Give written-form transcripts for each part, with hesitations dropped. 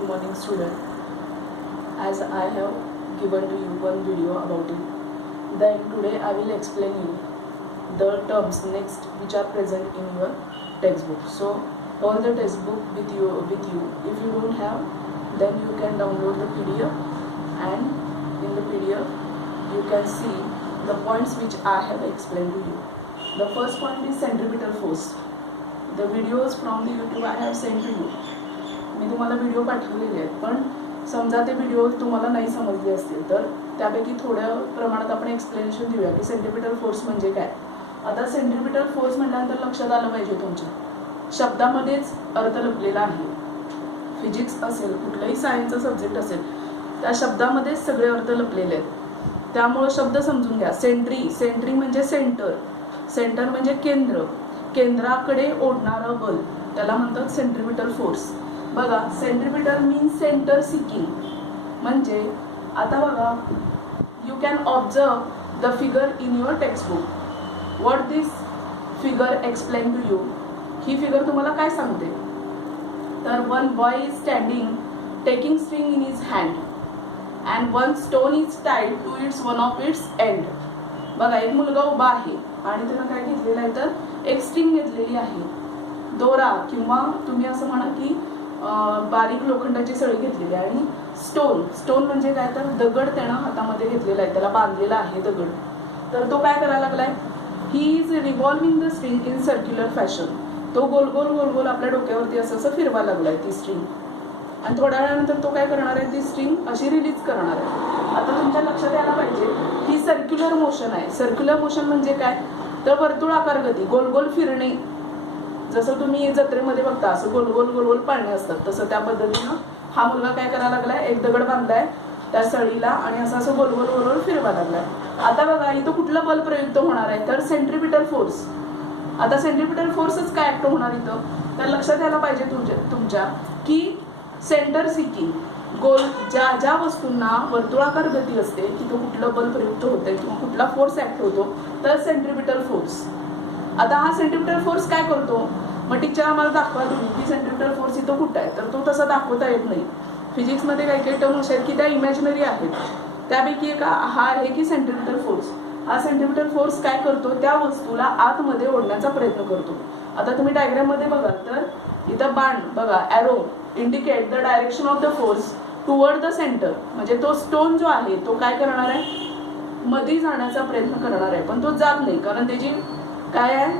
good morning student. As I have given to you one video about it, then today I will explain you the terms next which are present in your textbook. So all the textbook with you. If you don't have, then you can download the PDF, and in the PDF you can see the points which I have explained to you. The first point is centripetal force. The videos from the YouTube I have sent to you. मी तुम्हाला video पाठवलेले आहेत, पण समजा ते video तुम्हाला नाही समजले असतील तर त्यापैकी थोड्या प्रमाणात आपण एक्सप्लेनेशन देऊया की सेंट्रिपिटल फोर्स म्हणजे काय. आता सेंट्रिपिटल फोर्स म्हटल्यानंतर लक्षात आलं पाहिजे तुमच्या शब्दामध्येच अर्थ लपलेला आहे. फिजिक्स असेल, कुठलाही सायन्सचा सब्जेक्ट असेल, त्या शब्दामध्येच सगळे अर्थ लपलेले आहेत. त्यामुळे शब्द समजून घ्या. सेंट्री म्हणजे सेंटर म्हणजे केंद्र, केंद्राकडे ओढणारं बल, त्याला म्हणतात सेंट्रिपिटल फोर्स. बघा, सेंट्रिपिटल मीन्स सेंटर सिकिंग. म्हणजे आता बघा, you can observe the figure in your textbook. What this figure explain to you. ही फिगर तुम्हाला काय सांगते, तर one boy is standing taking string in his hand and one stone is tied to its one of its end. बघा, एक मुलगा उभा आहे आणि त्यानं काय घेतलेलं आहे, तर एक स्ट्रिंग घेतलेली आहे, दोरा किंवा तुम्ही असं म्हणा की बारीक लोखंडाची सळी घेतलेली आहे, आणि स्टोन म्हणजे काय, तर दगड त्यानं हातामध्ये घेतलेला आहे, त्याला बांधलेला आहे दगड. तर तो काय करायला लागलाय, he is revolving the string in circular fashion. तो गोल गोल आपल्या डोक्यावरती असं फिरवायला लागलाय ती स्ट्रिंग, आणि थोड्या वेळानंतर तो काय करणार आहे, ती स्ट्रिंग अशी रिलीज करणार आहे. आता तुमच्या लक्षात यायला पाहिजे ही सर्क्युलर मोशन आहे. सर्क्युलर मोशन म्हणजे काय, तर वर्तुळाकार गती, गोल फिरणे. जसं तुम्ही जत्रेमध्ये बघता असं गोल पाळणे असतात, तसं त्या पद्धतीनं हा मुलगा काय करायला लागलाय, एक दगड बांधलाय त्या सळीला आणि असं गोल फिरवा लागलाय. आता बघा, इथं कुठलं बल प्रयुक्त होणार आहे, तर सेंट्रिपिटल फोर्स. आता सेंट्रिपिटल फोर्सच काय ऍक्ट होणार इथं, तर लक्षात यायला पाहिजे तुमच्या की सेंटर सिकिंग, गोल ज्या वस्तूंना वर्तुळाकार गती असते तिथं कुठलं बल प्रयुक्त होतंय किंवा कुठला फोर्स ऍक्ट होतो, तर सेंट्रिपिटल फोर्स. आता हा सेंट्रिपिटल फोर्स काय करतो, मग टीचर आम्हाला दाखवा तुम्ही की सेंट्रिपिटल फोर्स इथं कुठं आहे, तर तो तसा दाखवता येत नाही. फिजिक्समध्ये काही टर्म असे आहेत की त्या इमॅजिनरी आहेत. त्यापैकी एक हा आहे की सेंट्रिपिटल फोर्स. हा सेंट्रिपिटल फोर्स काय करतो, त्या वस्तूला आतमध्ये ओढण्याचा प्रयत्न करतो. आता तुम्ही डायग्राममध्ये बघा, तर इथं बाण बघा, arrow indicate the direction of the force toward the centre. म्हणजे तो स्टोन जो आहे तो काय करणार आहे, मध्ये जाण्याचा प्रयत्न करणार आहे, पण तो जात नाही, कारण त्याची काय आहे,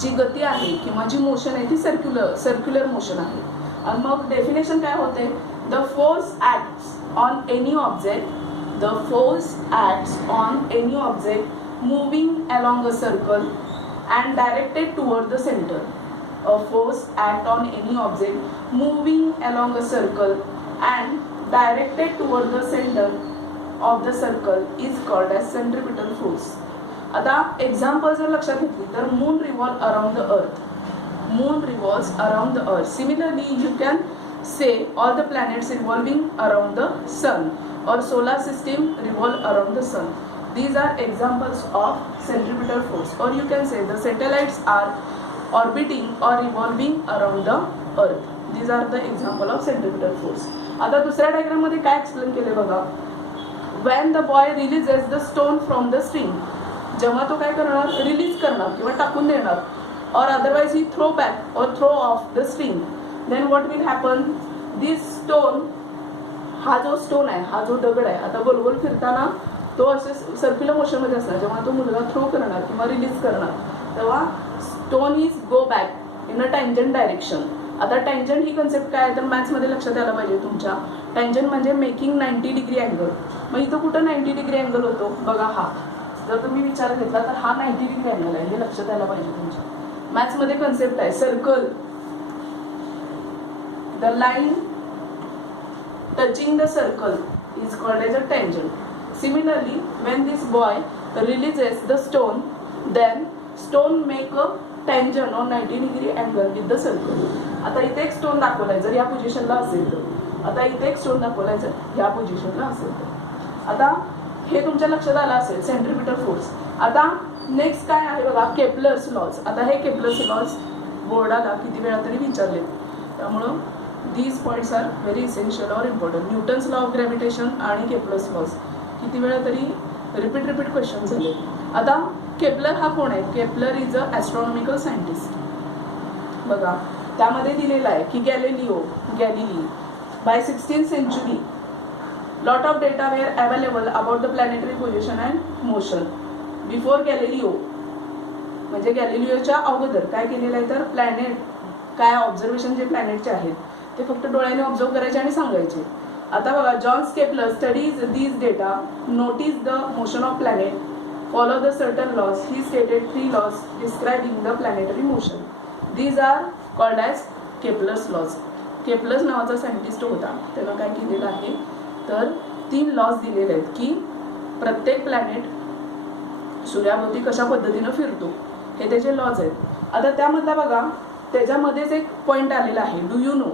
जी गती आहे किंवा जी मोशन आहे ती सर्क्युलर मोशन आहे. आणि मग डेफिनेशन काय होते, the force acts on any object moving along a circle and directed toward the centre. A force act on any object moving along a circle and directed toward the center of the circle is called as centripetal force. आता example जर लक्षात घेतली तर moon revolve around the earth. Moon revolves around the earth. Similarly you can say all the planets revolving around the sun or solar system revolve around the sun. These are examples of centripetal force. Or you can say the satellites are orbiting or revolving around the earth. These are the example of centripetal force. आता दुसऱ्या diagram मध्ये काय explain केले बघा, when the boy releases the stone from the string. जेव्हा तो काय करणार, रिलीज करणार किंवा टाकून देणार, or otherwise he throw back or throw off the string, then what will happen, this stone, हा जो स्टोन आहे, हा जो दगड आहे, आता गोल फिरताना तो असे सर्क्युलर मोशन मध्ये असणार. जेव्हा तो मुलगा थ्रो करणार किंवा रिलीज करणार तेव्हा stone is go back in a tangent direction. आता टँजंट ही कन्सेप्ट काय आहे, तर मॅथ्स मध्ये लक्षात यायला पाहिजे तुमच्या. टँजंट म्हणजे मेकिंग 90 डिग्री अँगल. मग इथं कुठं 90 डिग्री अँगल होतो, बघा हा जर तुम्ही विचार घेतला तर हा 90 डिग्री अँगल आहे, हे लक्षात यायला पाहिजे तुमच्या. मॅथ्स मध्ये कन्सेप्ट आहे circle, the line touching the circle is called as a tangent. Similarly, when this boy releases the stone, then stone make a tangent or 90 degree angle with the circle. आता इथे एक stone दाखवलाय जर या पोझिशनला असेल तर, आता इथे एक स्टोन दाखवलाय जर या पोझिशनला असेल तर. आता हे तुमच्या लक्षात आलं असेल सेंट्रिपिटल फोर्स. आता नेक्स्ट काय आहे बघा, केपलर्स लॉज. आता हे केपलर्स लॉज बोर्डाला किती वेळा तरी विचारले, त्यामुळं these points are very essential और important. Newton's law of gravitation आणि केप्लर्स लॉज किती वेळा तरी रिपीट क्वेश्चन झाले. आता केपलर हा कोण आहे? Kepler is a astronomical scientist. बघा त्यामध्ये दिलेलं आहे की Galilei by 16th century lot of data were available about the planetary position and motion. Before Galileo म्हणजे गॅलिलिओच्या अगोदर काय केलेलं आहे तर प्लॅनेट काय ऑब्झर्वेशन जे प्लॅनेटचे आहेत ते फक्त डोळ्याने ऑब्झर्व करायचे आणि सांगायचे. आता बघा John Kepler studies these data, notice the motion of planet, follow the certain laws. He stated 3 laws describing the planetary motion. These are called as Kepler's laws. Kepler's नावाचा सायंटिस्ट होता, त्यानं काय केलेलं आहे तर 3 लॉज दिलेले आहेत की प्रत्येक प्लॅनेट सूर्याभोवती कशा पद्धतीनं फिरतो, हे त्याचे लॉज आहेत. आता त्यामधला बघा त्याच्यामध्येच एक पॉइंट आलेला आहे, डू यू नो.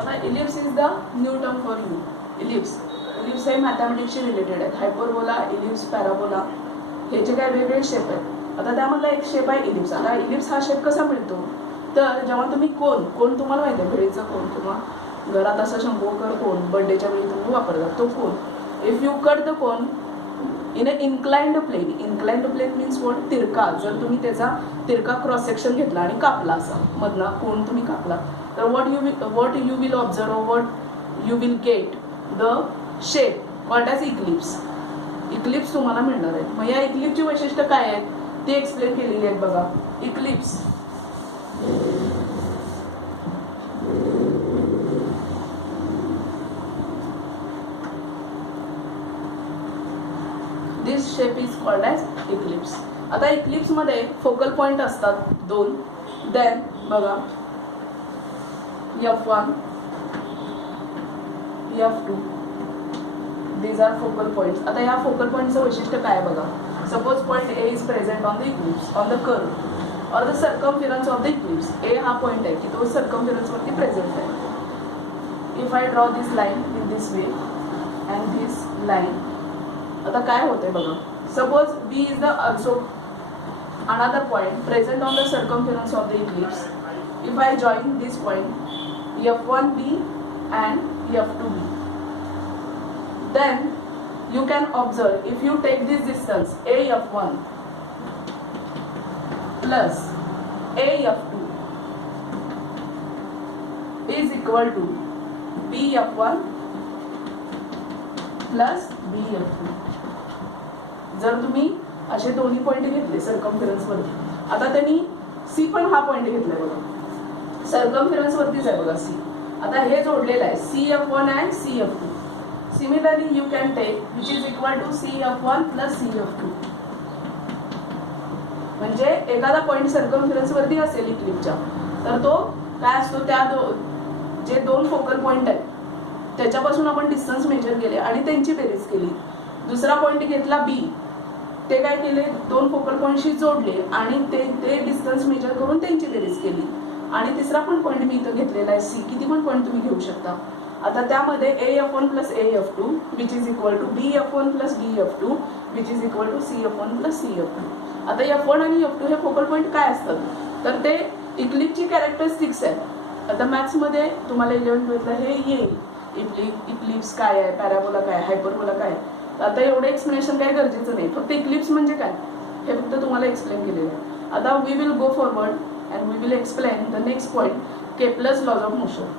आता ellipse is the new term for you. Ellipse हे मॅथमॅटिक्सशी रिलेटेड आहेत. हायपरबोला, इलिप्स, पॅराबोला ह्याचे काय वेगवेगळे शेप आहेत. आता त्यामधला एक शेप आहे इलिप्स. आता इलिप्स हा शेप कसा मिळतो तर जेव्हा तुम्ही कोण तुम्हाला माहिती आहे भेळीचा कोण किंवा घरात असा शंभूकर कोण बर्थडेच्या वेळी तुम्ही वापरता तो कोण. इफ यू कट द कोण in a inclined plane means what, तिरका. जर तुम्ही त्याचा तिरका क्रॉस सेक्शन घेतला आणि कापला असा मधला कोण तुम्ही कापला तर what you will observe or what you will get the shape called as eclipse. Eclipse तुम्हाला मिळणार आहे. मग या इक्लिप्सची वैशिष्ट्य काय आहेत ते एक्सप्लेन केलेली आहेत बघा. Eclipse this shape is called as eclipse. आता इक्लिप्स मध्ये फोकल पॉइंट असतात 2. देन बघा F1, F2 these are focal points. आता या फोकल पॉइंटचं वैशिष्ट्य काय बघा. Suppose point A is present on the eclipse on the curve और the circumference of the eclipse. A हा पॉइंट आहे की तो सर्कमफिरन्स वरती प्रेझेंट आहे. If I draw this line in this way and this line, आता काय होतंय बघा. Suppose B is the also another point present on the circumference of the eclipse. If I join this point F1B and F2B, then you can observe if you take this distance AF1 plus AF2 is equal to BF1 plus BF2. जर तुम्ही असे दोन्ही point घेतले सर्कमफिरन्स वरती, आता त्यांनी C पण हा पॉइंट घेतलाय बघा सर्कमफिरन्स वरतीच आहे बघा C. आता हे जोडलेलं आहे CF1 and CF2. Similarly you can take which is equal to CF1 plus CF2. म्हणजे एखादा पॉइंट सर्कमफिरन्स वरती असेल इक्लिप्सच्या तर तो काय असतो त्या जे 2 फोकल पॉइंट आहेत त्याच्यापासून आपण डिस्टन्स मेजर केले आणि त्यांची बेरीज केली. दुसरा पॉइंट घेतला B, ते काय केले 2 फोकल पॉइंटशी जोडले आणि ते डिस्टन्स मेजर करून त्यांची बेरीज केली. आणि तिसरा पण पॉइंट मी इथं घेतलेला आहे C. किती पण पॉइंट तुम्ही घेऊ शकता. आता त्यामध्ये AF1 plus AF2 which is equal to BF1 plus BF2 which is equal to CF1 plus CF2. आता F1 आणि F2 हे फोकल पॉइंट काय असतात तर ते इक्लिप्सची कॅरेक्टरिस्टिक्स आहे. आता मॅथ्समध्ये तुम्हाला 11-12ला हे येईल. इक्लिप्स काय आहे, पॅराबोला काय, हायपरबोला काय. आता एवढं एक्सप्लेनेशन काय गरजेचं नाही. फक्त इक्लिप्स म्हणजे काय हे फक्त तुम्हाला एक्सप्लेन केलेलं आहे. आता we will go forward and we will explain the next point, Kepler's laws of motion.